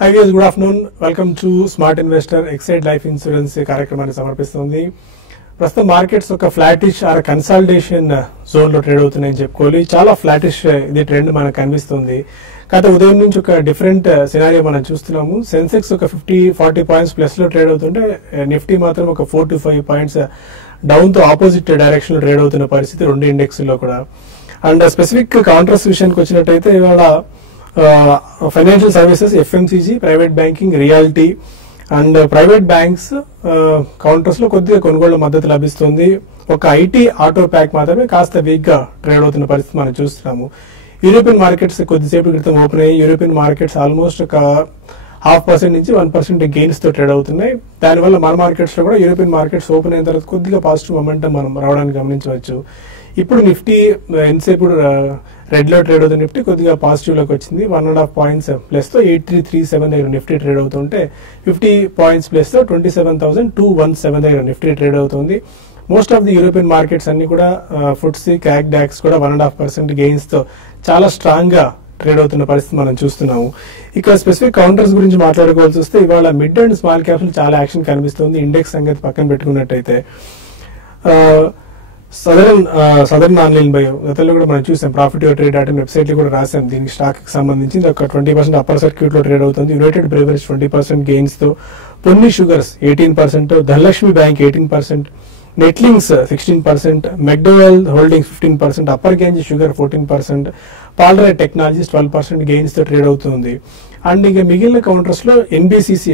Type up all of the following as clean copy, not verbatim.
Hi guys, good afternoon. Welcome to Smart Investor Exide Life Insurance కార్యక్రమాన్ని సమర్పిస్తుంది. ప్రస్తుతం markets ఒక ఫ్లాటిష్ ఆర్ కన్సాలిడేషన్ జోన్ లో trade అవుతున్నాయని చెప్పుకోవాలి. చాలా ఫ్లాటిష్ ఇది ట్రెండ్ మనకు కనిపిస్తుంది. కాకపోతే ఉదయం నుంచి ఒక డిఫరెంట్ సినారియో మనం చూస్తున్నాము. సెన్సెక్స్ ఒక 50-40 పాయింట్స్ ప్లస్ లో ట్రేడ్ అవుతుంటే నిఫ్టీ మాత్రం ఒక 4 to 5 పాయింట్స్ డౌన్ తో ఆపోజిట్ డైరెక్షన్ లో ట్రేడ్ అవుతున్న పరిస్థితి రెండు ఇండెక్స్ లో కూడా. అండ్ స్పెసిఫిక్ కౌంటర్స్ విషయానికి వచ్చినట్టయితే ఇవాళ financial services, FMCG, private banking, reality and private banks counters లో కొద్దిగా కొనుగోళ్ల మద్దతు లభిస్తుంది. ఒక ఐటీ, ఆటో ప్యాక్ మాత్రమే కాస్త వీక్ గా ట్రేడ్ అవుతున్న పరిస్థితి మనం చూస్తున్నాము. యూరోపియన్ మార్కెట్స్ కొద్దిసేపు క్రితం ఓపెన్ అయ్యి యూరోపియన్ మార్కెట్స్ ఆల్మోస్ట్ ఒక 0.5% నుంచి 1% గెయిన్స్ తో ట్రేడ్ అవుతున్నాయి. దానివల్ల మన మార్కెట్స్ లో కూడా యూరోపియన్ మార్కెట్స్ ఓపెన్ అయిన తర్వాత కొద్దిగా పాజిటివ్ మొమెంటం మనం రావడానికి గమనించవచ్చు. ఇప్పుడు నిఫ్టీ ఎంతసేపు రెడ్ లో ట్రేడ్ అవుతున్న నిఫ్టీ కొద్దిగా పాజిటివ్ లోకి వచ్చింది. 1.5 పాయింట్స్ ప్లస్ తో 8337 దగ్గర నిఫ్టీ ట్రేడ్ అవుతుంటే 50 పాయింట్స్ ప్లస్ తో 27,217 దగ్గర నిఫ్టీ ట్రేడ్ అవుతుంది. Most of the European markets అన్ని కూడా ఫుట్సీ, క్యాక్ డాక్స్ కూడా 1.5% గెయిన్స్ తో చాలా స్ట్రాంగ్ గా ట్రేడ్ అవుతున్న పరిస్థితి మనం చూస్తున్నాము. ఇక స్పెసిఫిక్ కౌంటర్స్ గురించి మాట్లాడుకోవాల్సి వస్తే ఇవాళ మిడ్ అండ్ స్మాల్ క్యాప్స్ చాలా యాక్షన్ కనిపిస్తుంది. ఇండెక్స్ సంగతి పక్కన పెట్టుకున్నట్టయితే సదరన్ ఆన్లైన్ బై గతంలో కూడా మనం చూసాం. ప్రాఫిట్ ట్రేడ్ డాటా వెబ్సైట్ లో కూడా రాసాం. దీనికి స్టాక్ కి సంబంధించి ఒక 20% అప్పర్ సర్క్యూట్ లో ట్రేడ్ అవుతుంది. యునైటెడ్ బ్రేవరీస్ 20% గెయిన్స్ తో, పొన్ని షుగర్స్ 18%, ధనలక్ష్మి బ్యాంక్ 18%, నెట్లింగ్స్ 16%, McDowell holdings 15%, upper Ganges sugar 14%, Palred technologies 12% gains తో ట్రేడ్ అవుతుంది. అండ్ ఇక మిగిలిన కౌంటర్స్ లో ఎన్బిసిసి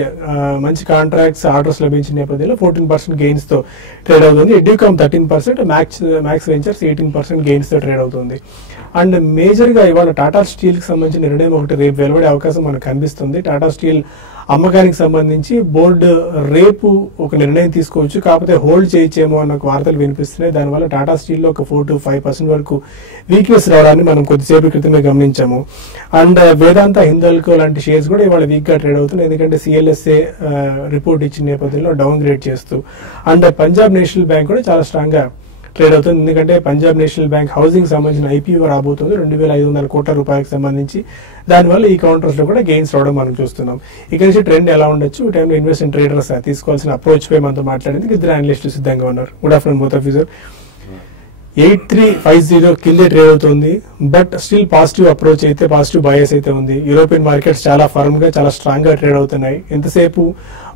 మంచి కాంట్రాక్ట్స్, ఆర్డర్స్ లభించిన నేపథ్యంలో 14% గెయిన్స్ తో ట్రేడ్ అవుతుంది. ఎడ్యూకామ్ 13%, మ్యాక్స్ వెంచర్స్ 18% గెయిన్స్ తో ట్రేడ్ అవుతుంది. అండ్ మేజర్ గా ఇవాళ టాటా స్టీల్ కి సంబంధించిన నిర్ణయం ఒకటి రేపు వెలువడే అవకాశం మనకు కనిపిస్తుంది. టాటా స్టీల్ అమ్మకానికి సంబంధించి బోర్డు రేపు ఒక నిర్ణయం తీసుకోవచ్చు, కాకపోతే హోల్డ్ చేయొచ్చేమో అన్న వార్తలు వినిపిస్తున్నాయి. దానివల్ల టాటా స్టీల్ లో ఒక 4 to 5% వరకు వీక్నెస్ రావడాన్ని మనం కొద్దిసేపు క్రితమే గమనించాము. అండ్ వేదాంత, హిందల్కో లాంటి షేర్స్ కూడా ఇవాళ వీక్ గా ట్రేడ్ అవుతున్నాయి. ఎందుకంటే సిఎల్ఎస్ఏ రిపోర్ట్ ఇచ్చిన నేపథ్యంలో డౌన్ గ్రేడ్ చేస్తూ. అండ్ పంజాబ్ నేషనల్ బ్యాంక్ కూడా చాలా స్ట్రాంగ్ గా ట్రేడ్ అవుతుంది. ఎందుకంటే పంజాబ్ నేషనల్ బ్యాంక్ హౌసింగ్ సంబంధించిన ఐపీఓ రాబోతుంది 2,500 కోట్ల రూపాయలకు సంబంధించి. దానివల్ల ఈ కౌంటర్స్ లో కూడా గెయిన్స్ రావడం మనం చూస్తున్నాం. ఇక్కడ నుంచి ట్రెండ్ ఎలా ఉండొచ్చు, ఈ టైంలో ఇన్వెస్ట్ ట్రేడర్స్ తీసుకోవాల్సిన అప్రోచ్ పై మనతో మాట్లాడేందుకు ఇద్దరు అనలిస్టులు సిద్ధంగా ఉన్నారు. Good afternoon both of you sir. 8350 కిందే ట్రేడ్ అవుతుంది. బట్ స్టిల్ పాజిటివ్ అప్రోచ్ అయితే, పాజిటివ్ బయాస్ అయితే ఉంది. యూరోపియన్ మార్కెట్స్ చాలా ఫర్మ్ గా, చాలా స్ట్రాంగ్ గా ట్రేడ్ అవుతున్నాయి. ఎంతసేపు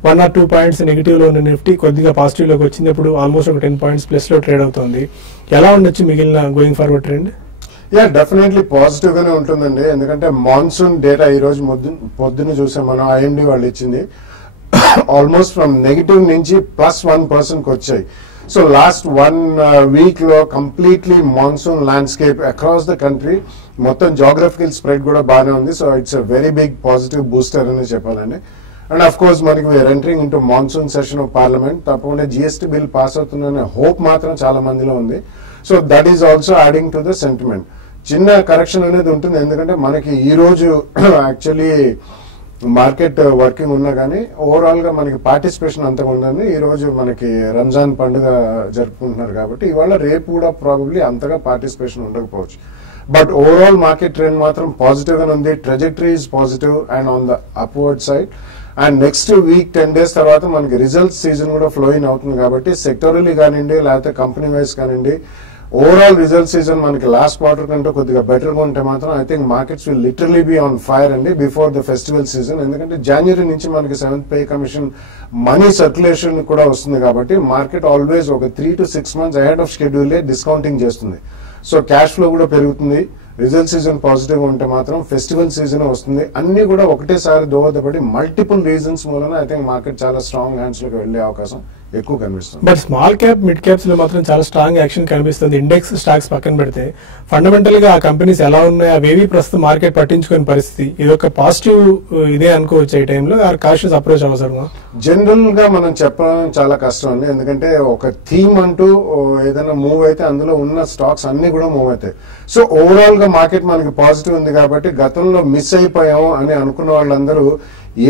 1 or 2 పాయింట్స్ నెగిటివ్ లో ఉన్న నిఫ్టీ కొద్దిగా పాజిటివ్ లోకి వచ్చినప్పుడు ఆల్మోస్ట్ ఒక 10 పాయింట్స్ ప్లస్ లో ట్రేడ్ అవుతుంది. ఎలా ఉండొచ్చు మిగిలిన going forward trend? Definitely positive గానే ఉంటుందండి. ఎందుకంటే మాన్సూన్ డేటా ఈ రోజు పొద్దున్న చూసాం మనం, ఐఎండి వాళ్ళు ఇచ్చింది. ఆల్మోస్ట్ ఫ్రమ్ నెగిటివ్ నుంచి +1% కి వచ్చాయి. సో లాస్ట్ 1 వీక్ లో completely monsoon landscape across the country, మొత్తం జాగ్రఫికల్ స్ప్రెడ్ కూడా బాగానే ఉంది. So it's a very big positive booster అని చెప్పాలండి. అండ్ అఫ్ కోర్స్ మనకి we're entering into monsoon session of parliament. తప్పకుండా జిఎస్టీ బిల్ పాస్ అవుతుందనే హోప్ మాత్రం చాలా మందిలో ఉంది. So that is also adding to the sentiment. చిన్న కరెక్షన్ అనేది ఉంటుంది, ఎందుకంటే మనకి ఈ రోజు యాక్చువల్లీ మార్కెట్ వర్కింగ్ ఉన్నా కానీ ఓవరాల్ గా మనకి పార్టిసిపేషన్ అంతగా ఉందని. ఈ రోజు మనకి రంజాన్ పండుగ జరుపుకుంటున్నారు కాబట్టి ఇవాళ రేపు కూడా ప్రాబబ్లీ అంతగా పార్టిసిపేషన్ ఉండకపోవచ్చు. బట్ ఓవరాల్ మార్కెట్ ట్రెండ్ మాత్రం పాజిటివ్ గానే ఉంది. Trajectory is positive and on the upward side. And next week 10 days తర్వాత మనకి రిజల్ట్స్ సీజన్ కూడా ఫ్లోయింగ్ అవుతుంది కాబట్టి సెక్టోరల్లీ కానివ్వండి, లేకపోతే కంపెనీ వైజ్ కానివ్వండి, ఓవరాల్ రిజల్ట్ సీజన్ మనకి లాస్ట్ క్వార్టర్ కంటే కొద్దిగా బెటర్ గా ఉంటే మాత్రం I think markets will literally be on fire అండి బిఫోర్ ద ఫెస్టివల్ సీజన్. ఎందుకంటే జనవరి నుంచి మనకి 7th pay commission money circulation కూడా వస్తుంది కాబట్టి మార్కెట్ ఆల్వేస్ ఒక 3 to 6 months ahead of schedule discounting చేస్తుంది. సో క్యాష్ ఫ్లో కూడా పెరుగుతుంది. రిజల్ట్ సీజన్ పాజిటివ్ ఉంటే మాత్రం ఫెస్టివల్ సీజన్ వస్తుంది. అన్ని కూడా ఒకటేసారి దోహదపడి మల్టిపుల్ రీజన్స్ మూలన ఐ థింక్ మార్కెట్ చాలా స్ట్రాంగ్ హ్యాండ్స్ లోకి వెళ్లే అవకాశం ఎక్కువ కనిపిస్తుంది. But small cap, mid caps లో మాత్రం చాలా స్ట్రాంగ్ యాక్షన్ కనిపిస్తుంది. ఇండెక్స్ స్టాక్స్ పక్కన పెడితే ఫండమెంటల్ గా ఆ కంపెనీస్ ఎలా ఉన్నాయి అవేవి ప్రస్తుతం మార్కెట్ పట్టించుకునే పరిస్థితి. ఇది ఒక పాజిటివ్ ఇదే అనుకోవచ్చు ఈ టైంలో, కాషియస్ అప్రోచ్ అవసరమా? జనరల్ గా మనం చెప్పడం చాలా కష్టం అండి. ఎందుకంటే ఒక థీమ్ అంటూ ఏదైనా మూవ్ అయితే అందులో ఉన్న స్టాక్స్ అన్ని కూడా మూవ్ అవుతాయి. సో ఓవరాల్ గా మార్కెట్ మనకి పాజిటివ్ ఉంది కాబట్టి గతంలో మిస్ అయిపోయాము అని అనుకున్న వాళ్ళందరూ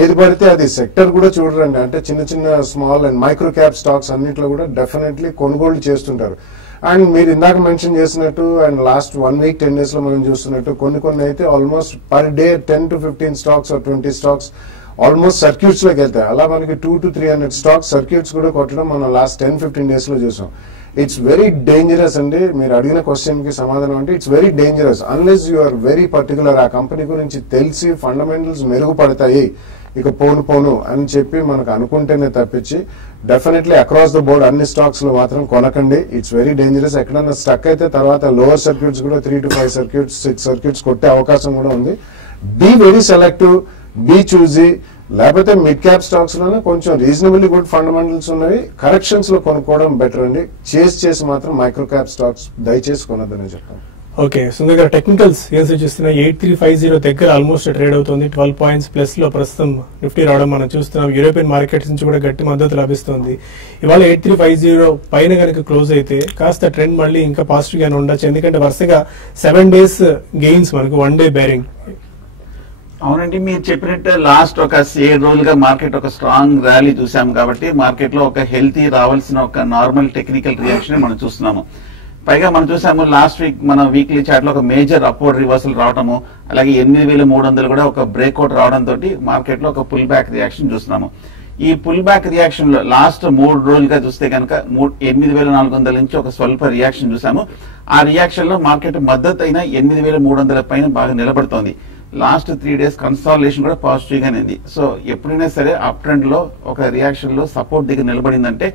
ఏది పడితే అది సెక్టర్ కూడా చూడరండి. అంటే చిన్న చిన్న small and micro cap stocks అన్నింటిలో కూడా డెఫినెట్లీ కొనుగోలు చేస్తుంటారు. అండ్ మీరు ఇందాక మెన్షన్ చేసినట్టు అండ్ లాస్ట్ 1 week 10 days లో మనం చూస్తున్నట్టు కొన్ని అయితే almost per day 10 to 15 stocks or 20 stocks almost circuits లోకి వెళ్తాయి. అలా మనకి 200 to 300 స్టాక్ సర్క్యూట్స్ కూడా కొట్టడం మనం లాస్ట్ 10-15 days లో చూసాం. ఇట్స్ వెరీ డేంజరస్ అండి. మీరు అడిగిన క్వశ్చన్ కి సమాధానం అంటే it's very dangerous unless you are very particular. ఆ కంపెనీ గురించి తెలిసి ఫండమెంటల్స్ మెరుగుపడతాయి ఇక పోను అని చెప్పి మనకు అనుకుంటేనే తప్పించి డెఫినెట్లీ అక్రాస్ ద బోర్డ్ అన్ని స్టాక్స్ లో మాత్రం కొనకండి. It's very dangerous. ఎక్కడన్నా స్టక్ అయితే తర్వాత లోవర్ సర్క్యూట్స్ కూడా 3 to 5 సర్క్యూట్స్ 6 సర్క్యూట్స్ కొట్టే అవకాశం కూడా ఉంది. Be very selective, be choosy. లేకపోతే మిడ్ క్యాప్ స్టాక్స్ లోనే కొంచెం రీజనబుల్లీ గుడ్ ఫండమెంటల్స్ ఉన్నవి కరెక్షన్స్ లో కొనుక్కోవడం బెటర్ అండి. చేసి మాత్రం మైక్రో క్యాప్ స్టాక్స్ దయచేసి కొనొద్దని చెప్తాను. ఓకే, సుందర్ గారు టెక్నికల్స్ ఏం సూచిస్తున్నాయి? 8350 దగ్గర ఆల్మోస్ట్ ట్రేడ్ అవుతుంది. 12 points ప్లస్ లో ప్రస్తుతం నిఫ్టీ రావడం మనం చూస్తున్నాం. యూరోపియన్ మార్కెట్స్ నుంచి కూడా గట్టి మద్దతు లభిస్తుంది. ఇవాళ 8350 పైన కనుక క్లోజ్ అయితే కాస్త ట్రెండ్ మళ్ళీ ఇంకా పాజిటివ్ గానే ఉండొచ్చు. ఎందుకంటే వరుసగా 7 days గెయిన్స్ మనకు 1 day బేరింగ్. అవునండి, మీరు చెప్పినట్టు లాస్ట్ ఒక 7 రోజులుగా మార్కెట్ ఒక స్ట్రాంగ్ ర్యాలీ చూసాం కాబట్టి మార్కెట్ లో ఒక హెల్తీ రావాల్సిన ఒక నార్మల్ టెక్నికల్ రియాక్షన్ మనం చూస్తున్నాము. పైగా మనం చూసాము లాస్ట్ వీక్ మన వీక్లీ చార్ట్ లో ఒక మేజర్ అప్వర్డ్ రివర్సల్ రావడము, అలాగే 8300 కూడా ఒక బ్రేక్అవుట్ రావడం తోటి మార్కెట్ లో ఒక పుల్ బ్యాక్ రియాక్షన్ చూస్తున్నాము. ఈ పుల్ బ్యాక్ రియాక్షన్ లో లాస్ట్ 3 రోజులుగా చూస్తే కనుక 8400 నుంచి ఒక స్వల్ప రియాక్షన్ చూసాము. ఆ రియాక్షన్ లో మార్కెట్ మద్దతు అయిన 8300 పైన బాగా నిలబడుతోంది. లాస్ట్ 3 days కన్సాలిడేషన్ కూడా పాజిటివ్ గానే ఉంది. సో ఎప్పుడైనా సరే అప్ ట్రెండ్ లో ఒక రియాక్షన్ లో సపోర్ట్ దగ్గర నిలబడిందంటే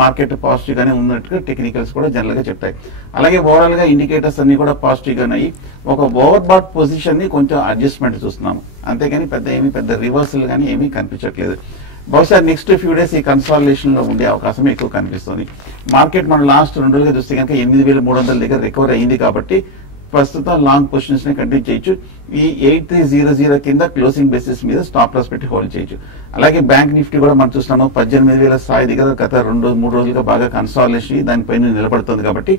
మార్కెట్ పాజిటివ్ గానే ఉన్నట్టుగా టెక్నికల్స్ కూడా జనరల్ గా చెప్తాయి. అలాగే ఓవరాల్ గా ఇండికేటర్స్ అన్ని కూడా పాజిటివ్ గానే అయ్యి ఒక ఓవర్ బాట్ పొజిషన్ ని కొంచెం అడ్జస్ట్మెంట్ చూస్తున్నాము. అంతేగాని పెద్ద రివర్సల్ గానీ ఏమీ కనిపించట్లేదు. బహుశా నెక్స్ట్ ఫ్యూ డేస్ ఈ కన్సాలిడేషన్ లో ఉండే అవకాశం ఎక్కువ కనిపిస్తుంది. మార్కెట్ మనం లాస్ట్ 2 రోజులుగా చూస్తే కనుక 8300 దగ్గర రికవర్ అయింది కాబట్టి ప్రస్తుతం లాంగ్ పొజిషన్స్ ని కంటిన్యూ చేయొచ్చు. ఈ 8300 కింద క్లోజింగ్ బేసిస్ మీద స్టాప్ లాస్ పెట్టి హోల్డ్ చేయొచ్చు. అలాగే బ్యాంక్ నిఫ్టీ కూడా మనం చూస్తున్నాము 18,000 స్థాయి దగ్గర గత 2-3 రోజులుగా బాగా కన్సాలిడేషన్ దానిపైన నిలబడుతుంది కాబట్టి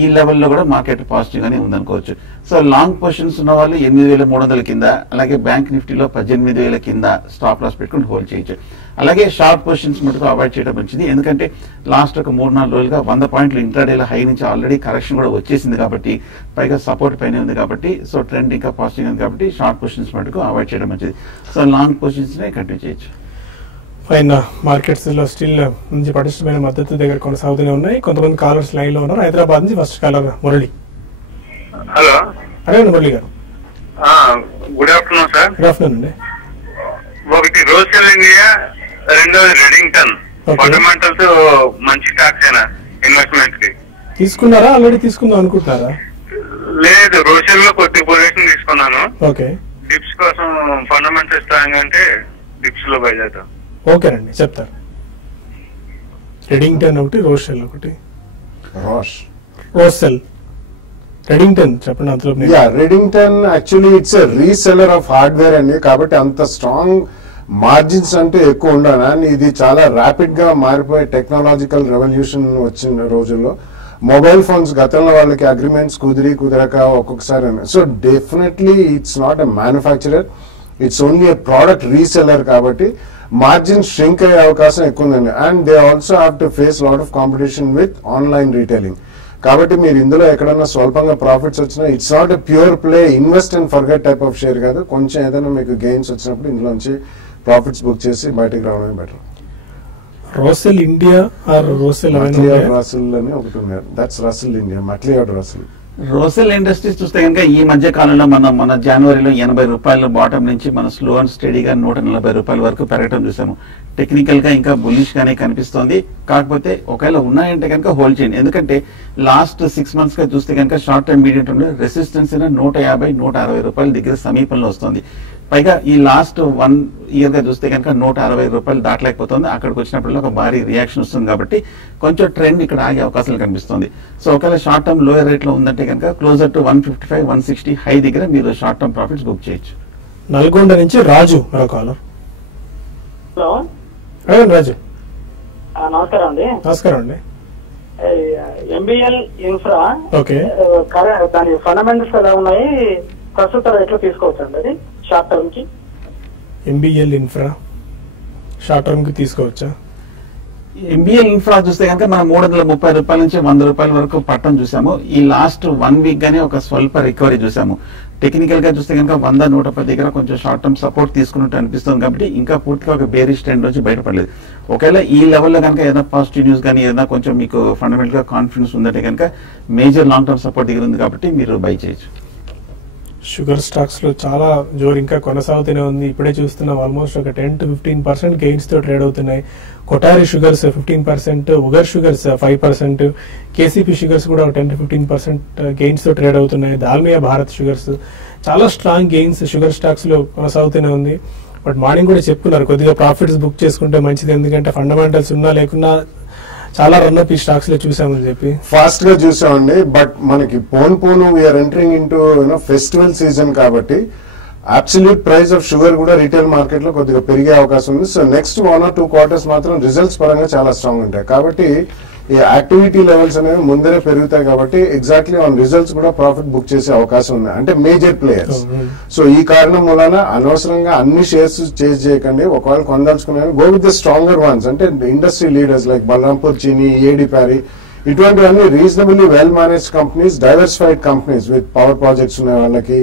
ఈ లెవెల్లో కూడా మార్కెట్ పాజిటివ్ గానే ఉందనుకోవచ్చు. సో లాంగ్ పొజిషన్స్ ఉన్న వాళ్ళు 8300 కింద, అలాగే బ్యాంక్ నిఫ్టీలో 18,000 కింద స్టాప్ లాస్ పెట్టుకుని హోల్డ్ చేయొచ్చు. అలాగే షార్ట్ పొజిషన్స్ మటుకు అవాయిడ్ చేయడం మంచిది. ఎందుకంటే లాస్ట్ ఒక 3-4 రోజులుగా 100 పాయింట్లు ఇంట్రాడేల హై నుంచి ఆల్రెడీ కరెక్షన్ కూడా వచ్చేసింది కాబట్టి పైగా సపోర్ట్ పైన ఉంది కాబట్టి సో ట్రెండ్ ఇంకా పాజిటివ్ ఉంది కాబట్టి షార్ట్ పొజిషన్స్ మటుకు అవాయిడ్ చేయడం మంచిది. సో లాంగ్ పొజిషన్స్ నే కంటిన్యూ చేయొచ్చు. ఫైన్, మార్కెట్స్ లో స్టిల్ నుంచి పటిష్టమైన మద్దతు దగ్గర కొనసాగుతూనే ఉన్నాయి. కొంతమంది కాలర్స్ లైన్ లో ఉన్నారు. హైదరాబాద్ నుంచి ఫస్ట్ కాలర్ మురళి. హలో, అడగండి మురళి గారు. Good afternoon sir. Good afternoon అండి. ఒకటి రోసెల్ ఇండియా, రెండోది రెడింగ్టన్. ఫండమెంటల్స్ మంచి స్టాక్స్ అయినా ఇన్వెస్ట్మెంట్ కి తీసుకున్నారా? ఆల్రెడీ తీసుకుందాం అనుకుంటున్నారా? లేదు, రోసెల్ లో కొద్ది పొజిషన్ తీసుకున్నాను. ఓకే, డిప్స్ కోసం ఫండమెంటల్ స్ట్రాంగ్ అంటే డిప్స్ లో బై చేద్దాం. ఓకేనండి, చెప్తారు. రెడింగ్టన్ ఒకటి, రోసెల్ ఒకటి. రోసెల్, రెడింగ్టన్ చెప్పండి. అందులో Redington actually it's a reseller of hardware అండి. కాబట్టి అంత స్ట్రాంగ్ మార్జిన్స్ అంటే ఎక్కువ ఉండను. అండ్ ఇది చాలా ర్యాపిడ్ గా మారిపోయే టెక్నాలజికల్ రెవల్యూషన్ వచ్చిన రోజుల్లో మొబైల్ ఫోన్స్ గతంలో వాళ్ళకి అగ్రిమెంట్స్ కుదరక ఒక్కొక్కసారి. So definitely it's not a manufacturer, it's only a product reseller కాబట్టి మార్జిన్ ష్రింక్ అయ్యే అవకాశం ఎక్కువ ఉందండి. And they also have to face lot of competition with online retailing. కాబట్టి మీరు ఇందులో ఎక్కడన్నా స్వల్పంగా ప్రాఫిట్స్ వచ్చినా it's not a pure play invest and forget type of share కాదు. కొంచెం ఏదైనా మీకు గెయిన్స్ వచ్చినప్పుడు ఇందులోంచి ప్రాఫిట్స్ బుక్ చేసి బయటకు రావడమే better. Rossell India or Rossell Russel అని ఒకటి ఉన్నారు. That's Russel India, McLeod Russel. Rossell industries చూస్తే కనుక ఈ మధ్య కాలంలో మన జనవరిలో 80 రూపాయల బాటం నుంచి మన స్లో అండ్ స్టడీగా 140 రూపాయల వరకు పెరగడం చూసాము. టెక్నికల్ గా ఇంకా బుల్లిష్ గానే కనిపిస్తోంది. కాకపోతే ఒకవేళ ఉన్నాయంటే కనుక హోల్డ్ చేయండి. ఎందుకంటే లాస్ట్ 6 months గా చూస్తే కనుక షార్ట్ టర్మ్ మీడియం టర్మ్ లో రెసిస్టెన్స్ 150-160 రూపాయల దగ్గర సమీపంలో వస్తుంది. పైగా ఈ లాస్ట్ 1 year గా చూస్తే కనుక 160 రూపాయలు దాటలేకపోతుంది. అక్కడికి వచ్చినప్పుడు ఒక భారీ రియాక్షన్ వస్తుంది కాబట్టి కొంచెం ట్రెండ్ ఇక్కడ ఆగే అవకాశాలు కనిపిస్తుంది. సో ఒకవేళ షార్ట్ టర్మ్ లోయర్ రేట్ లో ఉందంటే కనుక క్లోజర్ టు 155-160 హై దగ్గర మీరు షార్ట్ టర్మ్ ప్రాఫిట్స్ బుక్ చేయొచ్చు. నల్గొండ నుంచి రాజు మరో కాలర్. హలో, రాజు. నమస్కారం అండి. నమస్కారం అండి. ఎంబీఎల్ ఇన్ఫ్రా, ఓకే, దాని ఫండమెంటల్స్ ఎలా ఉన్నాయి, ప్రస్తుత రేట్లో తీసుకోవచ్చు అండి అది షార్ట్ టర్మ్ కి? ఎంబీఎల్ ఇన్ఫ్రా షార్ట్ టర్మ్ కి తీసుకోవచ్చా? ఎంబీఎల్ ఇన్ఫ్రా చూస్తే కనుక మనం 330 రూపాయల నుంచి 100 రూపాయల వరకు పట్టం చూసాము. ఈ లాస్ట్ 1 వీక్ గానే ఒక స్వల్ప రికవరీ చూసాము. టెక్నికల్ గా చూస్తే కనుక 100-110 దగ్గర కొంచెం షార్ట్ టర్మ్ సపోర్ట్ తీసుకున్నట్టు అనిపిస్తుంది. కాబట్టి ఇంకా పూర్తిగా ఒక బేరిష్ ట్రెండ్ నుంచి బయటపడలేదు. ఒకవేళ ఈ లెవెల్లో కనుక ఏదైనా పాజిటివ్ న్యూస్ కానీ ఏదైనా కొంచెం మీకు ఫండమెంటల్ గా కాన్ఫిడెన్స్ ఉందంటే కనుక మేజర్ లాంగ్ టర్మ్ సపోర్ట్ దగ్గర ఉంది కాబట్టి మీరు బై చేయొచ్చు. షుగర్ స్టాక్స్ లో చాలా జోరు ఇంకా కొనసాగుతూనే ఉంది. ఇప్పుడే చూస్తున్నాం ఆల్మోస్ట్ ఒక 10 to 15% గెయిన్స్ తో ట్రేడ్ అవుతున్నాయి. Kothari sugars 15%, Ugar sugars 5%, KCP sugars కూడా 10 to 15% గెయిన్స్ తో ట్రేడ్ అవుతున్నాయి. దాల్మియా భారత్ షుగర్స్ చాలా స్ట్రాంగ్ గెయిన్స్ షుగర్ స్టాక్స్ లో కొనసాగుతూనే ఉంది. బట్ మార్నింగ్ కూడా చెప్పుకున్నారు కొద్దిగా ప్రాఫిట్స్ బుక్ చేసుకుంటే మంచిది, ఎందుకంటే ఫండమెంటల్స్ ఉన్నా లేకున్నా చాలా రన్అప్ ఈ స్టాక్స్ లో చూసామని చెప్పి ఫాస్ట్ గా చూసామండి. బట్ మనకి పోను we're entering into festival season కాబట్టి అబ్సల్యూట్ ప్రైస్ ఆఫ్ షుగర్ కూడా రీటైల్ మార్కెట్ లో కొద్దిగా పెరిగే అవకాశం ఉంది. సో నెక్స్ట్ 1 or 2 quarters మాత్రం రిజల్ట్స్ పరంగా చాలా స్ట్రాంగ్ ఉంటాయి. కాబట్టి ఈ యాక్టివిటీ లెవెల్స్ అనేవి ముందరే పెరుగుతాయి కాబట్టి ఎగ్జాక్ట్లీ ఆన్ రిజల్ట్స్ కూడా ప్రాఫిట్ బుక్ చేసే అవకాశం ఉంది, అంటే మేజర్ ప్లేయర్స్. సో ఈ కారణం మూలాన అనవసరంగా అన్ని షేర్స్ చేజ్ చేయకండి. ఒకవేళ కొనదలుచుకున్నాను go with the stronger ones, అంటే industry leaders like Balrampur Chini, EID Parry, ఇటువంటివన్నీ reasonably well manage companies, diversified companies with power projects ఉన్నాయి, వాళ్ళకి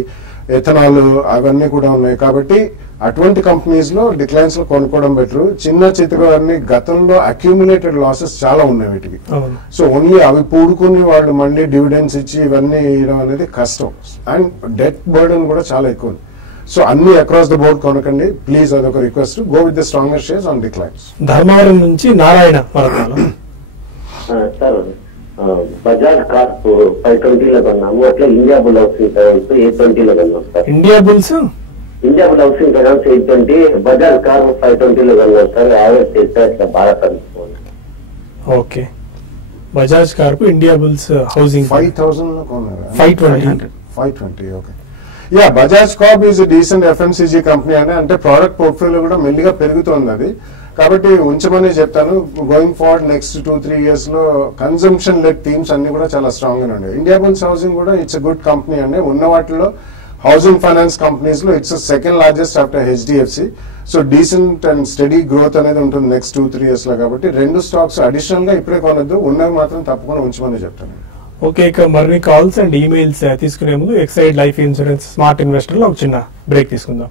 ఎథనాల్ అవన్నీ కూడా ఉన్నాయి. కాబట్టి అటువంటి కంపెనీస్ లో డిక్లైన్స్ లో కొనుక్కోవడం బెటర్. చిన్న చితకలన్నీ గతంలో అక్యూములేటెడ్ లాసెస్ చాలా ఉన్నాయి వీటికి. సో ఓన్లీ అవి పూడుకుని వాళ్ళు మళ్ళీ డివిడెండ్స్ ఇచ్చి ఇవన్నీ ఇవ్వడం అనేది కష్టం. అండ్ డెట్ బర్డెన్ కూడా చాలా ఎక్కువ. సో అన్ని అక్రాస్ ద బోర్డ్ కొనకండి ప్లీజ్, అదొక request. Go with the stronger shares on declines. Dharmavaram నుంచి నారాయణ సార్ బజాజ్ కార్ప్ 520 కొన్నాము, అట్లా ఇండియా బుల్ హౌసింగ్ ఫైనాన్స్ 820 కొన్నాం sir. Indiabulls housing finance 820, Bajaj corp 520 కొన్నాం సార్. యావరేజ్ చేస్తే అట్లా బాగా కలుసుకోండి. Okay, Bajaj corp, Indiabulls housing 5,000 లో కొన్నారు, 520. Okay. Yeah, Bajaj corp is decent FMCG company అని, అంటే ప్రోడక్ట్ పోర్ట్ఫోలియో కూడా మెల్లిగా పెరుగుతుంది అది, కాబట్టి ఉంచమని చెప్తాను. గోయింగ్ ఫార్వర్డ్ నెక్స్ట్ 2-3 years లో కన్సంప్షన్ లెడ్ థీమ్స్ అన్ని కూడా చాలా స్ట్రాంగ్ గా ఉన్నాయి. ఇండియా బుల్స్ హౌసింగ్ కూడా ఇట్స్ ఎ గుడ్ కంపెనీ అండి. ఉన్న వాటిలో హౌసింగ్ ఫైనాన్స్ కంపెనీస్ లో it's second largest after HDFC. So decent and study growth అనేది ఉంటుంది నెక్స్ట్ 2-3 years లో. కాబట్టి రెండు స్టాక్స్ అడిషనల్ గా ఇప్పుడే కొనొద్దు, ఉన్నవి మాత్రం తప్పకుండా ఉంచమని చెప్తాను. ఓకే, ఇక మరిన్ని కాల్స్ అండ్ ఈమెయిల్స్ తీసుకునే ముందు Exide life insurance smart investor లో ఒక చిన్న బ్రేక్ తీసుకుందాం.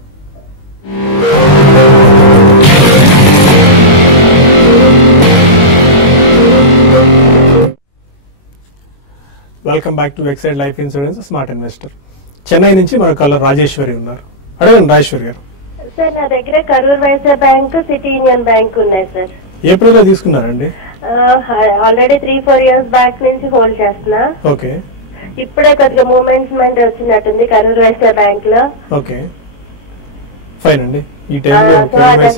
Welcome back to Exide life insurance smart investor. Chennai నుంచి మన కాలర్ రాజేశ్వరి ఉన్నారు. అడగండి రాజేశ్వరి గారు. సార్ నా దగ్గర కరూర్ వైశ్య బ్యాంక్, సిటీ యూనియన్ బ్యాంక్ ఉన్నాయి సార్. ఏప్రిల్ లో తీసుకున్నారండి? ఆల్రెడీ 3-4 years బ్యాక్ నుంచి హోల్డ్ చేస్తున్నా. ఓకే, ఇప్పుడే కొద్దిగా మూవ్మెంట్ వచ్చినట్టుంది కరూర్ వైశ్య బ్యాంక్ లో. ఓకే ఫైన్ అండి. ఈ టైంలో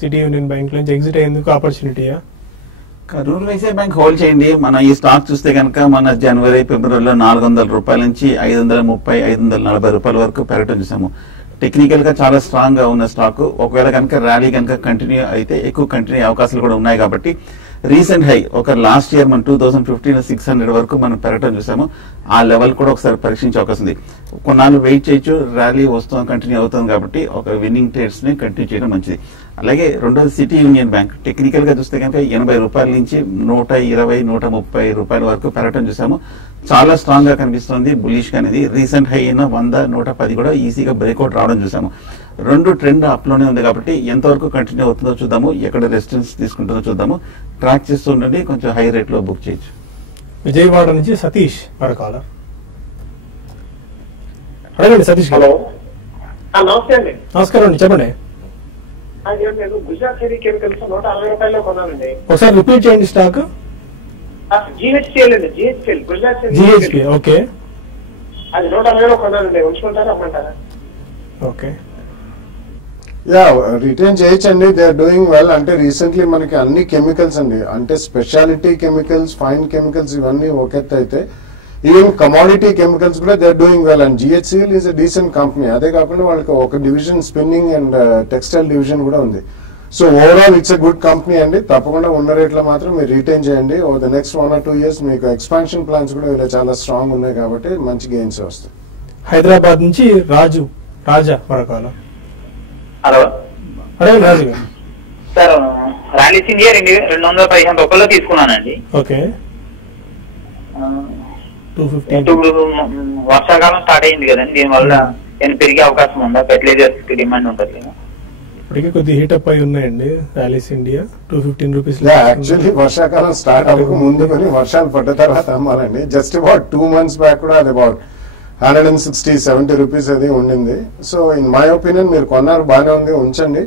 సిటీ యూనియన్ బ్యాంక్ నుంచి ఎగ్జిట్ అయ్యేందుకు ఆపర్చునిటీయా? కరూర్ వైశ్య బ్యాంక్ హోల్డ్ చేయండి. మన ఈ స్టాక్ చూస్తే కనుక మన జనవరి, ఫిబ్రవరిలో 400 రూపాయల నుంచి 530, 540 రూపాయల వరకు పెరగటం చూసాము. టెక్నికల్ గా చాలా స్ట్రాంగ్ గా ఉన్న స్టాక్. ఒకవేళ కనుక ర్యాలీ కనుక కంటిన్యూ అయితే ఎక్కువ కంటిన్యూ అవకాశాలు కూడా ఉన్నాయి. కాబట్టి రీసెంట్ హై ఒక లాస్ట్ ఇయర్ మన 2015 600 వరకు మనం పెరగటం చూసాము. ఆ లెవెల్ కూడా ఒకసారి పరీక్షించే అవకాశం ఉంది. కొన్నాళ్ళు వెయిట్ చేయొచ్చు, ర్యాలీ వస్తుంది కంటిన్యూ అవుతుంది కాబట్టి ఒక విన్నింగ్ ట్రేడ్స్ ని కంటిన్యూ చేయడం మంచిది. అలాగే రెండోది సిటీ యూనియన్ బ్యాంక్. టెక్నికల్ గా చూస్తే కనుక 80 రూపాయల నుంచి 120, 130 రూపాయల వరకు పెరగటం చూసాము. చాలా స్ట్రాంగ్ గా కనిపిస్తుంది, బులిష్ గా అనేది. రీసెంట్ హై అయిన 100, 110 కూడా ఈజీగా బ్రేక్అవుట్ రావడం చూసాము. రెండు ట్రెండ్ అప్ లోనే ఉంది కాబట్టి ఎంతవరకు కంటిన్యూ అవుతుందో చూద్దాము, ఎక్కడ రెసిస్టెన్స్ తీసుకుంటుందో చూద్దాము. ట్రాక్ చేస్తూ ఉండండి, కొంచెం హై రేట్ లో బుక్ చేయొచ్చు. విజయవాడ నుంచి సతీష్ మరో కాలర్. అడగండి సతీష్ గారు. నమస్తే అండి. నమస్కారం అండి, చెప్పండి. నేను గుజరాత్ హెవీ కెమికల్స్ 160 రూపాయల్లో కొన్నానండి. ఒకసారి రిపీట్ చేయండి స్టాక్. జిహెచ్పిఎల్ అండి, జిహెచ్పిఎల్ గుజరాత్ జిహెచ్పి. ఓకే, అది 160లో కొన్నానండి. ఉంచుకుంటారా అమ్మంటారా? ఓకే, యా రిటైన్ చేయొచ్చండి. They are doing well. అంటే రీసెంట్లీ మనకి అన్ని కెమికల్స్ అండి, అంటే స్పెషాలిటీ కెమికల్స్, ఫైన్ కెమికల్స్ ఇవన్నీ ఒకెత్త అయితే ఈవెన్ కమోడిటీ కెమికల్స్ కూడా they are doing well. And GHCL is a decent company. అదే కాకుండా వాళ్ళకి ఒక division spinning and textile division కూడా ఉంది. So overall it's a good company అండి. తప్పకుండా ఉన్న రేట్లో మాత్రం మీరు రిటైన్ చేయండి. Over the next 1 or 2 years మీకు ఎక్స్పాన్షన్ ప్లాన్స్ కూడా ఇలా చాలా స్ట్రాంగ్ ఉన్నాయి కాబట్టి మంచి గెయిన్స్ వస్తాయి. హైదరాబాద్ నుంచి రాజా మరో కాలర్. హలో, అడగండి రాజు గారు. సార్ ర్యాలీస్ ఇండియా 215 రూపాయల్లో తీసుకున్నానండి. ఓకే. ఇప్పుడు వర్షాకాలం స్టార్ట్ అయింది కదండి, దీనివల్ల నేను పెరిగే అవకాశం ఉందా? ఫెర్టిలైజర్స్ కి డిమాండ్ ఉంటుంది కదా. ఇప్పటికే కొద్ది హీటప్ అయి ఉన్నాయండి ర్యాలీస్ ఇండియా 215 రూపీస్. యాక్చువల్లీ వర్షాకాలం స్టార్ట్ అవ్వక ముందు కొని వర్షాలు పడ్డ తర్వాత అమ్మాలండి. జస్ట్ అబౌట్ 2 months బ్యాక్ కూడా అది అబౌట్ 160-70 రూపీస్ అది ఉండింది. సో ఇన్ మై ఒపీనియన్ మీరు కొన్నారు, బాగానే ఉంది, ఉంచండి.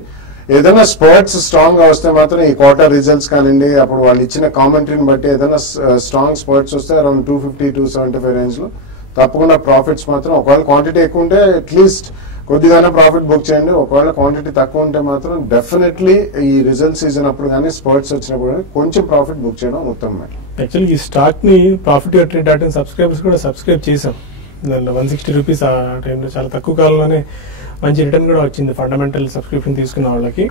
ఏదైనా స్పోర్ట్స్ స్ట్రాంగ్ గా వస్తే మాత్రం ఈ క్వార్టర్ రిజల్ట్స్ కానివ్వండి, అప్పుడు వాళ్ళు ఇచ్చిన కామెంటరీని బట్టి ఏదైనా స్ట్రాంగ్ స్పోర్ట్స్ వస్తే అరౌండ్ 250-275 రేంజ్ లో తప్పకుండా ప్రాఫిట్స్ మాత్రం, ఒకవేళ క్వాంటిటీ ఎక్కువ ఉంటే అట్లీస్ట్ కొద్దిగానే ప్రాఫిట్ బుక్ చేయండి. ఒకవేళ క్వాంటిటీ తక్కువ ఉంటే మాత్రం డెఫినెట్లీ ఈ రిజల్ట్ సీజన్ అప్పుడు కానీ స్పోర్ట్స్ వచ్చినప్పుడు కానీ కొంచెం ప్రాఫిట్ బుక్ చేయడం ఉత్తమమే. యాక్చువల్లీ ఈ స్టాక్ ని ప్రాఫిట్ ట్రేడ్ సబ్స్క్రైబర్స్ కూడా సబ్స్క్రైబ్ చేసాం. దానిలో 160 రూపీస్ ఆ టైంలో చాలా తక్కువ కాలంలోనే మంచి రిటర్న్ కూడా వచ్చింది ఫండమెంటల్ సబ్స్క్రిప్షన్ తీసుకున్న వాళ్ళకి.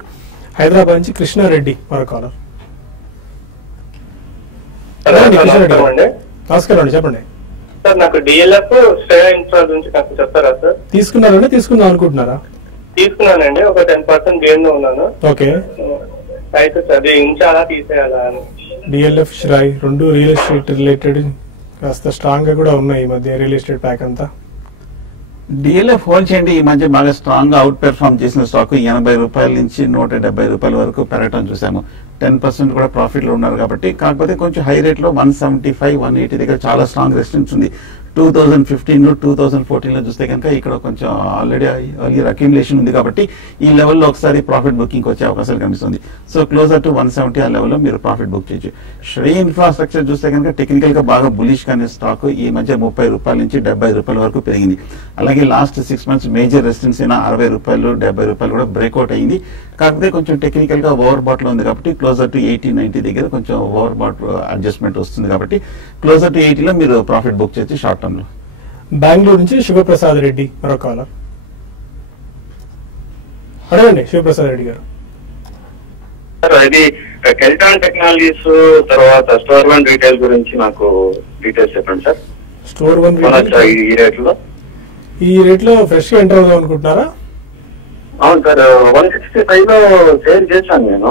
హైదరాబాద్ నుంచి కృష్ణారెడ్డి మరో కాలర్. నమస్కారం అండి, చెప్పండి సార్. నాకు డిఎల్ఎఫ్ శ్రేయ ఇన్ఫ్రా గురించి కాస్త చెప్తారా సార్? తీసుకున్నారండి, తీసుకుందాం అనుకుంటున్నారా? తీసుకున్నానండి, ఒక 10% గెయిన్ లో ఉన్నాను. ఓకే. అయితే అది ఉంచాలా తీసేయాలా అని. డిఎల్ఎఫ్ శ్రాయ్ రెండు రియల్ ఎస్టేట్ రిలేటెడ్ కాస్త స్ట్రాంగ్ గా కూడా ఉన్నాయి ఈ మధ్య రియల్ ఎస్టేట్ ప్యాక్ అంతా. డిఎల్ఎఫ్ హోల్డ్ చేయండి. ఈ మధ్య బాగా స్ట్రాంగ్ గా అవుట్ పెర్ఫార్మ్ చేసిన స్టాక్ 80 రూపాయల నుంచి 170 రూపాయల వరకు పెరగటం చూసాము. 10% కూడా ప్రాఫిట్ లో ఉన్నారు కాబట్టి. కాకపోతే కొంచెం హై రేట్ లో 175-180 దగ్గర చాలా స్ట్రాంగ్ రెసిస్టెన్స్ ఉంది. 2015 2014 లో చూస్తే కనుక ఇక్కడ కొంచెం ఆల్రెడీ అక్యుములేషన్ ఉంది కాబట్టి ఈ లెవెల్లో ఒకసారి ప్రాఫిట్ బుకింగ్ వచ్చే అవకాశాలు కనిపిస్తుంది. సో క్లోజర్ టు 170 ఆ లెవెల్లో మీరు ప్రాఫిట్ బుక్ చేయొచ్చు. శ్రీ ఇన్ఫ్రాస్ట్రక్చర్ చూస్తే కనుక టెక్నికల్ గా బాగా బులిష్ కానీ స్టాక్ ఈ మధ్య 30 రూపాయల నుంచి 70 రూపాయల వరకు పెరిగింది. అలాగే లాస్ట్ 6 months మేజర్ రెసిస్టెన్స్ అయినా 60 రూపాయలు 70 రూపాయలు కూడా బ్రేక్అవుట్ అయింది. కాకపోతే కొంచెం టెక్నికల్ గా ఓవర్ బాట్ లో ఉంది కాబట్టి క్లోజర్ టు 80-90 దగ్గర కొంచెం ఓవర్ బాట్ అడ్జస్ట్మెంట్ వస్తుంది కాబట్టి క్లోజర్ టు 80 లో మీరు ప్రాఫిట్ బుక్ చేయొచ్చు షార్ట్ టర్మ్ లో. బెంగళూరు నుంచి శివప్రసాద్ రెడ్డి మరో కాలర్. అడగండి శివప్రసాద్ రెడ్డి గారు. సార్ ఇది కెల్టాన్ టెక్నాలజీస్ తర్వాత స్టోర్ వన్ రీటైల్ గురించి నాకు డీటెయిల్స్ చెప్పండి సార్. స్టోర్ వన్ ఈ రేట్ లో ఫ్రెష్ గా ఎంటర్ అవుదాం అనుకుంటున్నారా? అవును సార్, 165 లో సేల్ చేశాను నేను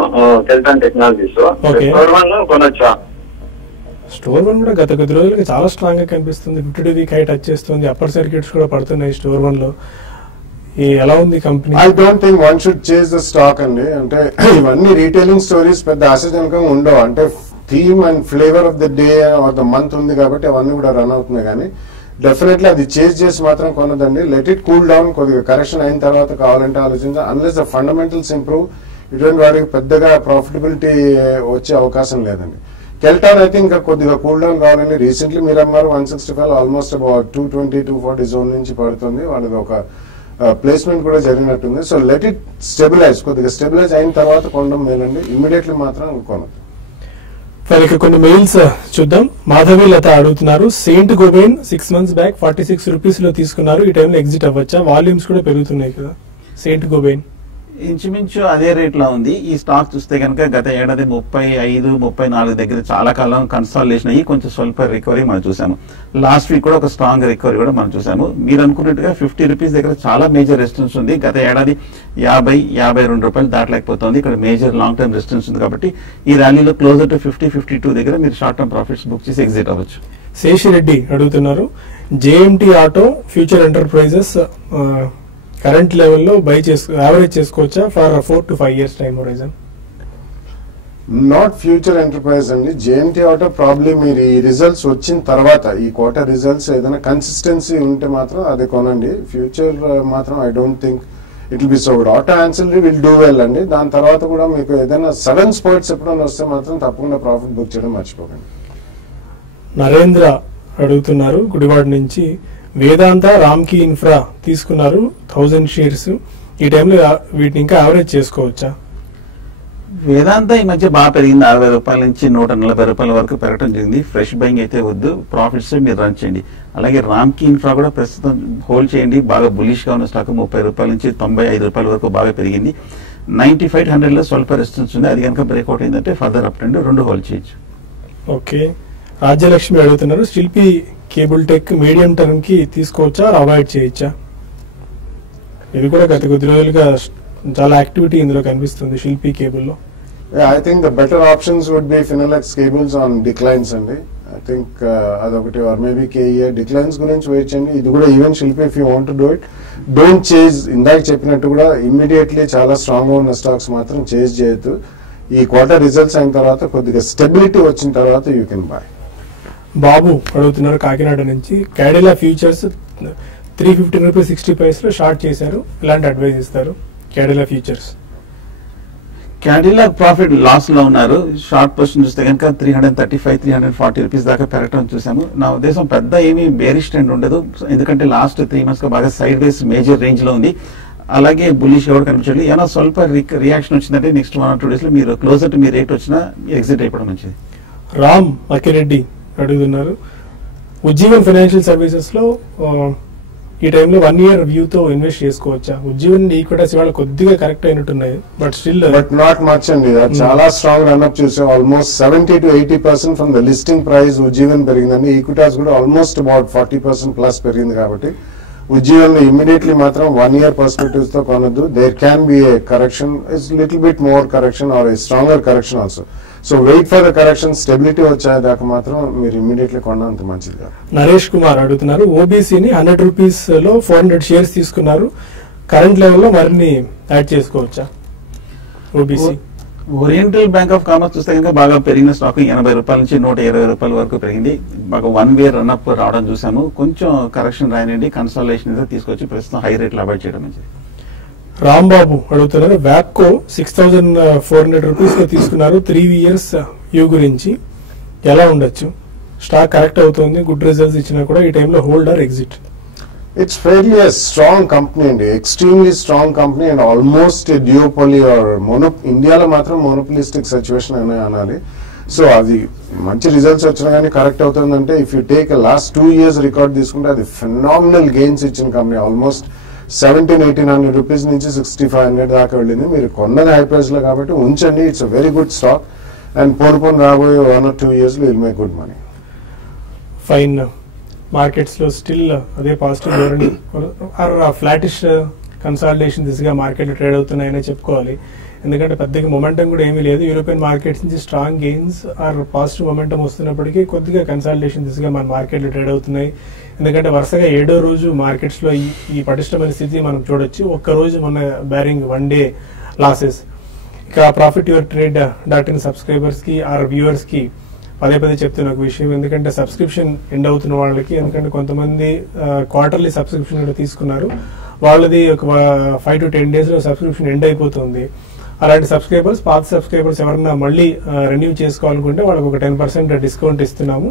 కెల్టాన్ టెక్నాలజీస్. స్టోర్ వన్ కొనొచ్చా? స్టోర్ వన్ కూడా గత కొద్ది రోజులకి చాలా స్ట్రాంగ్ గా కనిపిస్తుంది. 52 వీక్ హై టచ్ చేస్తుంది. అప్పర్ సర్క్యూట్స్ కూడా పడుతున్నాయి స్టోర్ వన్ లో. ఎలా ఉంది company? I don't think one should chase the stock అండి. అంటే ఇవన్నీ రీటైలింగ్ స్టోరీస్ పెద్ద ఆశాజనకంగా ఉండవు. అంటే theme and flavour of the day of the month ఉంది కాబట్టి అవన్నీ కూడా రన్ అవుతున్నాయి. కానీ డెఫినెట్లీ అది చేజ్ చేసి మాత్రం కొనదండి. లెట్ ఇట్ కూల్ డౌన్, కొద్దిగా కరెక్షన్ అయిన తర్వాత కావాలంటే ఆలోచించాలి. అన్లెస్ ద ఫండమెంటల్స్ ఇంప్రూవ్ ఇటువంటి వాటికి పెద్దగా ప్రాఫిటబిలిటీ వచ్చే అవకాశం లేదండి. కెల్టాన్ అయితే ఇంకా కొద్దిగా కూల్ డౌన్ కావాలండి. రీసెంట్లీ మీరు అమ్మారు 165, ఆల్మోస్ట్ అబౌట్ 220-240 జోన్ నుంచి పడుతుంది. వాళ్ళది ఒక ప్లేస్మెంట్ కూడా జరిగినట్టుంది. సో లెట్ ఇట్ స్టెబిలైజ్, కొద్దిగా స్టెబిలైజ్ అయిన తర్వాత కొనడం మేలండి. ఇమ్మీడియట్లీ మాత్రం కొనదు. ఇక కొన్ని మెయిల్స్ చూద్దాం. మాధవి లత అడుగుతున్నారు, Saint Gobain 6 months back 46 rupees లో తీసుకున్నారు. ఈ టైంలో ఎగ్జిట్ అవ్వచ్చా? వాల్యూమ్స్ కూడా పెరుగుతున్నాయి కదా. సెయింట్ గోబెయిన్ ఇంచుమించు అదే రేట్ లో ఉంది. ఈ స్టాక్ చూస్తే కనుక గత ఏడాది 35-34 దగ్గర చాలా కాలం కన్సాలిడేషన్ అయ్యి కొంచెం స్వల్ప రికవరీ మనం చూసాము. లాస్ట్ వీక్ కూడా ఒక స్ట్రాంగ్ రికవరీ కూడా మనం చూసాము. మీరు అనుకున్నట్టుగా 50 రూపీస్ దగ్గర చాలా మేజర్ రెసిస్టెన్స్ ఉంది. గత ఏడాది 50-52 రూపాయలు దాటలేకపోతుంది. ఇక్కడ మేజర్ లాంగ్ టర్మ్ రెసిస్టెన్స్ ఉంది కాబట్టి ఈ ర్యాలీలో క్లోజర్ టు 50-52 దగ్గర మీరు షార్ట్ టర్మ్ ప్రాఫిట్స్ బుక్ చేసి ఎగ్జిట్ అవ్వచ్చు. శేషిరెడ్డి అడుగుతున్నారు, JMT auto future enterprises current లెవెల్లో యావరేజ్ చేసుకోవచ్చా for 4 to 5 years time horizon? Not future enterprise అండి. జేఎంటీ ఆటో ప్రాబ్లీ మీరు ఈ రిజల్ట్స్ వచ్చిన తర్వాత, ఈ క్వార్టర్ రిజల్ట్స్ ఏదైనా కన్సిస్టెన్సీ ఉంటే మాత్రం అది కొనండి. ఫ్యూచర్ మాత్రం I don't think it will be so good. Auto ancillary will do well అండి. దాని తర్వాత కూడా మీకు ఏదైనా సడన్ స్పోర్ట్స్ ఎప్పుడైనా వస్తే మాత్రం తప్పకుండా ప్రాఫిట్ బుక్ చేయడం మర్చిపోకండి. నరేంద్ర అడుగుతున్నారు గుడివాడ నుంచి, వేదాంత రామ్కి ఇన్ఫ్రా తీసుకున్నారు 1000 షేర్స్. ఈ టైంలో వీటిని ఇంకా యావరేజ్ చేసుకోవచ్చా? వేదాంత ఈ మధ్య బాగా పెరిగింది. 60 రూపాయల నుంచి 140 రూపాయల వరకు పెరగడం జరిగింది. ఫ్రెష్ బయింగ్ అయితే వద్దు, ప్రాఫిట్స్ మీరు రన్ చేయండి. అలాగే రామ్కి ఇన్ఫ్రా కూడా ప్రస్తుతం హోల్డ్ చేయండి. బాగా బులిష్ గా ఉన్న స్టాక్ 30 రూపాయల నుంచి 95 రూపాయల వరకు బాగా పెరిగింది. 95-100 లో స్వల్ప రెసిస్టెన్స్ ఉంది. అది కనుక బ్రేక్అవుట్ అయిందంటే ఫర్దర్ అప్ ట్రెండ్ 2 హోల్డ్ చేయొచ్చు. ఓకే. రాజ్యలక్ష్మి అడుగుతున్నారు, శిల్పి కేబుల్ టెక్ మీడియం టర్మ్ కి తీసుకోవచ్చా, అవాయిడ్ చేయొచ్చా? ఇది కూడా గత కొద్ది రోజులుగా చాలా యాక్టివిటీ ఇందులో కనిపిస్తుంది శిల్పి కేబుల్ లో. Yeah, I think the better options would be Finolex cables on declines అండి. I think అదొకటి or maybe KEA declines గురించి వెయిట్ చేయండి. ఇది కూడా ఈవెన్ శిల్పి if you want to do it, don't chase. ఇందాక చెప్పినట్టు కూడా ఇమ్మీడియట్లీ చాలా స్ట్రాంగ్ గా ఉన్న స్టాక్స్ మాత్రం చేజ్ చేయొద్దు. ఈ క్వార్టర్ రిజల్ట్స్ అయిన తర్వాత కొద్దిగా స్టెబిలిటీ వచ్చిన తర్వాత యూ కెన్ బై. బాబు అడుగుతున్నారు కాకినాడ నుంచి, క్యాడిలా ఫ్యూచర్స్ 315 రూపీస్ 60 పైసలు షార్ట్ చేశారు, ఇలాంటి అడ్వైజ్ ఇస్తారు? Cadila futures Cadila profit loss లో ఉన్నారు. షార్ట్ పొజిషన్ చూస్తే కనుక 335-340 రూపీస్ దాకా పెరగడం చూసాము. నా ఉద్దేశం పెద్ద ఏమీ బేరిష్ ట్రెండ్ ఉండదు, ఎందుకంటే లాస్ట్ 3 months గా బాగా సైడ్ వేస్ మేజర్ రేంజ్ లో ఉంది. అలాగే బుల్లిష్ ఎవరు కనిపించండి. ఏమైనా స్వల్ప రియాక్షన్ వచ్చిందంటే నెక్స్ట్ 1 or 2 days లో మీరు క్లోజర్ టు మీ రేట్ వచ్చినా ఎగ్జిట్ అయిపోవడం మంచిది. రామ్ అక్కిరెడ్డి అడుగుతున్నారు, ఉజ్జీవన్ ఫైనాన్షియల్ సర్వీసెస్ లో ఈ టైంలో 1 year వ్యూతో ఇన్వెస్ట్ చేసుకోవచ్చా? ఉజ్జీవన్ ఈక్విటీస్ ఇవాళ కొద్దిగా కరెక్ట్ అయినట్టున్నాయి, but still but not much అండి. చాలా స్ట్రాంగ్ రన్అప్ చూసాం. Almost 70 to 80% from the listing price Ujjivan పెరిగిందండి. ఈక్విటీస్ కూడా ఆల్మోస్ట్ అబౌట్ 40% ప్లస్ పెరిగింది. కాబట్టి ఉజ్జీవన్ ఇమ్మీడియట్లీ మాత్రం 1 year పర్స్పెక్టివ్స్ తో కొనొద్దు. There can be a correction, it's little bit more correction or a stronger correction also. So wait for the correction. Stability వచ్చేదాకా మాత్రం మీరు ఇమ్మీడియట్లీ కొన్నంత మంచిది కాదు. నరేష్ కుమార్ అడుగుతున్నారు, ఓబీసీని 100 రూపీస్ లో 400 షేర్స్ తీసుకున్నారు, కరెంట్ లెవెల్లో మరిన్ని యాడ్ చేసుకోవచ్చా? OBC oriental bank of commerce చూస్తే కనుక బాగా పెరిగిన స్టాక్ 80 రూపాయల నుంచి 120 రూపాయల వరకు పెరిగింది. బాగా 1 way రన్అప్ రావడం చూసాము. కొంచెం కరెక్షన్ రాయనండి, కన్సల్టేషన్ తీసుకొచ్చి ప్రస్తుతం హై రేట్లు అవాయిడ్ చేయడం మంచిది. రాంబాబు అడుగుతున్నారు, వ్యాప్కో 6400 రూపీస్ లో తీసుకున్నారు, 3 years వ్యూ గురించి ఎలా ఉండొచ్చు? స్టాక్ కరెక్ట్ అవుతుంది, గుడ్ రిజల్ట్స్ ఇచ్చినా కూడా ఈ టైంలో hold or exit? It's fairly strong company అండి, extremely strong company and almost duopoly or ఇండియాలో మాత్రం మోనోపోలిస్టిక్ సిచ్యువేషన్ అనే అనాలి. సో అది మంచి రిజల్ట్స్ వచ్చినా కానీ కరెక్ట్ అవుతుందంటే if you take last 2 years record తీసుకుంటే అది ఫెనామినల్ గెయిన్స్ ఇచ్చిన కంపెనీ. ఆల్మోస్ట్ 1700-1800 రూపీస్ నుంచి 6500 దాకా వెళ్ళింది. మీరు కొన్నది హై ప్రైస్ లో కాబట్టి ఉంచండి. It's a very good stock and పోను రాబోయే 1 or 2 years will make good money. Fine. Markets లో స్టిల్ అదే పాజిటివ్ ధోరణి ఆర్ ఫ్లాటిష్ కన్సాలిడేషన్ దిశగా మార్కెట్లు ట్రేడ్ అవుతున్నాయని చెప్పుకోవాలి. ఎందుకంటే పెద్దగా మొమెంటం కూడా ఏమీ లేదు. యూరోపియన్ మార్కెట్స్ నుంచి strong gains or positive momentum వస్తున్నప్పటికీ కొద్దిగా కన్సాలిడేషన్ దిశగా మన మార్కెట్లు ట్రేడ్ అవుతున్నాయి. ఎందుకంటే వరుసగా 7వ రోజు మార్కెట్స్ లో ఈ పటిష్టమైన స్థితి మనం చూడొచ్చు. ఒక్క రోజు మన బ్యారింగ్ 1 day లాసెస్. ఇక profit your trade .in subscribers కి ఆర్ వ్యూవర్స్ కి పదే చెప్తున్న ఒక విషయం, ఎందుకంటే సబ్స్క్రిప్షన్ ఎండ్ అవుతున్న వాళ్ళకి, ఎందుకంటే కొంతమంది క్వార్టర్లీ సబ్స్క్రిప్షన్ కూడా తీసుకున్నారు, వాళ్ళది ఒక 5 to 10 days లో సబ్స్క్రిప్షన్ ఎండ్ అయిపోతుంది. అలాంటి సబ్స్క్రైబర్స్, పాత సబ్స్క్రైబర్స్ ఎవరన్నా మళ్ళీ రెన్యూ చేసుకోవాలనుకుంటే వాళ్ళకి ఒక 10% డిస్కౌంట్ ఇస్తున్నాము.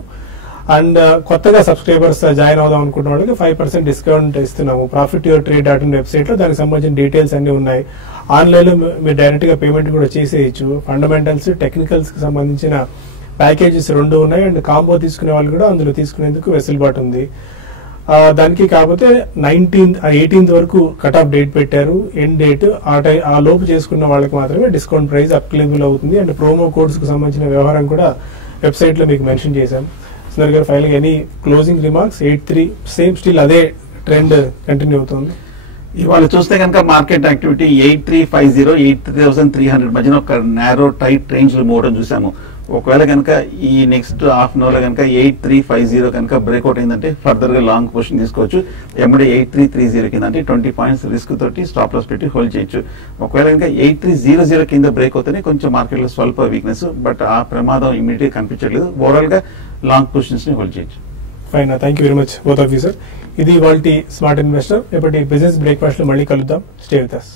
అండ్ కొత్తగా సబ్స్క్రైబర్స్ జాయిన్ అవుదాం అనుకుంటున్న వాళ్ళకి 5% డిస్కౌంట్ ఇస్తున్నాము. Profit your trade .in website లో దానికి సంబంధించిన డీటెయిల్స్ అన్ని ఉన్నాయి. ఆన్లైన్ లో మీరు డైరెక్ట్ గా పేమెంట్ కూడా చేసేయచ్చు. ఫండమెంటల్స్, టెక్నికల్స్ కి సంబంధించిన ప్యాకేజెస్ 2 ఉన్నాయి. అండ్ కాంబో తీసుకునే వాళ్ళు కూడా అందులో తీసుకునేందుకు వెసులుబాటు ఉంది. దానికి కాకపోతే 18th వరకు కట్ ఆఫ్ డేట్ పెట్టారు, ఎండ్ డేట్. ఆ లోపు చేసుకున్న వాళ్ళకి మాత్రమే డిస్కౌంట్ ప్రైస్ అప్లికబుల్ అవుతుంది. అండ్ ప్రోమో కోడ్స్ కు సంబంధించిన వ్యవహారం కూడా వెబ్సైట్ లో మీకు మెన్షన్ చేశాం. సుందర్ గారు, final any closing remarks? 83 same still అదే ట్రెండ్ కంటిన్యూ అవుతుంది. ఇవాళ చూస్తే కనుక మార్కెట్ యాక్టివిటీ 8350, 83,300 మధ్యన ఒక నారో టైట్ రేంజ్ లో మూవడం చూసాము. ఒకవేళ కనుక ఈ నెక్స్ట్ హాఫ్ అన్ అవర్ లో కనుక 8350 కనుక బ్రేక్అవుట్ అయిందంటే ఫర్దర్ గా లాంగ్ పొజిషన్ తీసుకోవచ్చు. ఎమ్మడే 8330 కింద అంటే 20 points రిస్క్ తోటి స్టాప్ లాస్ పెట్టి హోల్డ్ చేయొచ్చు. ఒకవేళ కనుక 8300 కింద బ్రేక్ అవుతేనే కొంచెం మార్కెట్ లో స్వల్ప వీక్నెస్, బట్ ఆ ప్రమాదం ఇమీడియట్ కనిపించట్లేదు. ఓవరాల్ గా లాంగ్ పొజిషన్స్ ని హోల్డ్ చేయొచ్చు. Fine, thank you very much both of you sir. ఇది ఇవాల్టి స్మార్ట్ ఇన్వెస్టర్. రేపటి బిజినెస్ బ్రేక్ఫాస్ట్ లో మళ్ళీ కలుద్దాం. Stay with us.